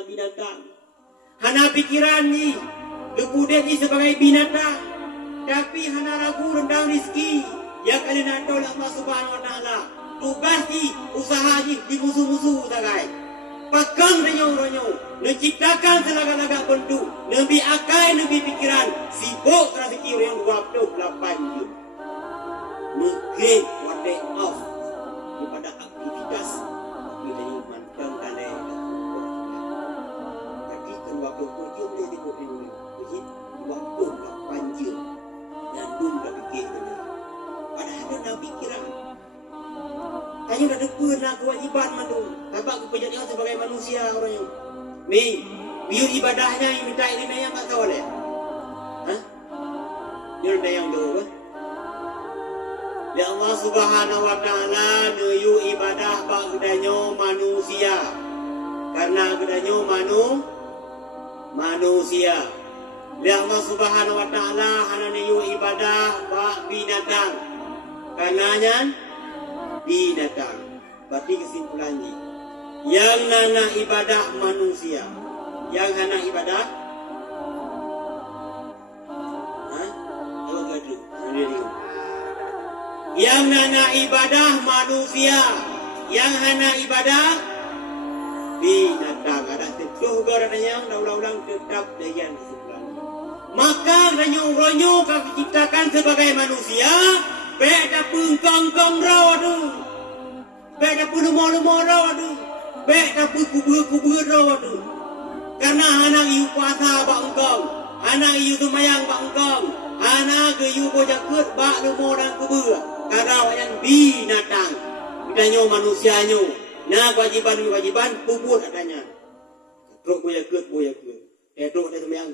hana binatang. Hana pikiran ni, kemudian ni sebagai binatang. Tapi hana ragu rendang rizki. Yang kalian nak tolak Allah Subhanahu Wa Taala. Tugas ni, usaha ni, di musuh-musuh tagai. Pakang renyong-renyong. Menciptakan selagak-lagak bentuk. Nabi akai, nabi pikiran. Sibuk rezeki yang 28 jam. Mungkin what day off. Daripada aktivitas. Bila yang mantang kalai. Jadi terwaktu jam dia tengok ini. Jadi 28 jam. Dan belum dah fikir. Padahal dia nak pikiran. Hanya dah depan nak kewajiban mandu. Sebab kepenjadian sebagai manusia orangnya. Ni, biar ibadahnya yang minta ilmu yang tak tahu leh. Hah? Dia ada yang tahu. Ya Allah Subhanahu Wa Taala nuyu ibadah bagdanyo manusia. Karena bagdanyo manusia. Ya Allah Subhanahu Wa Taala hana nuyu ibadah bag binatang. Karenanya binatang. Berarti kesimpulannya, yang nana ibadah manusia, yang hana ibadah, yang nana ibadah manusia, yang hana ibadah binatang. Ada tetuh garananya ulang-ulang tetap dengan kesimpulannya. Maka renyung-renyung kau diciptakan sebagai manusia. Beda pun kong-kong rawa tu. Beda pun lumah-lumah rawa tu. Beda pun kubur-kubur rawa tu. Karena anak iu puasa bak engkong. Anak iu tumayang bak engkong. Anak iu bojakut bak lumah dan kubur. Karena yang binatang. Bidanya manusianya. Nah kewajiban-kewajiban kubur adanya. Teruk bojakut. Teruk dia tumayang.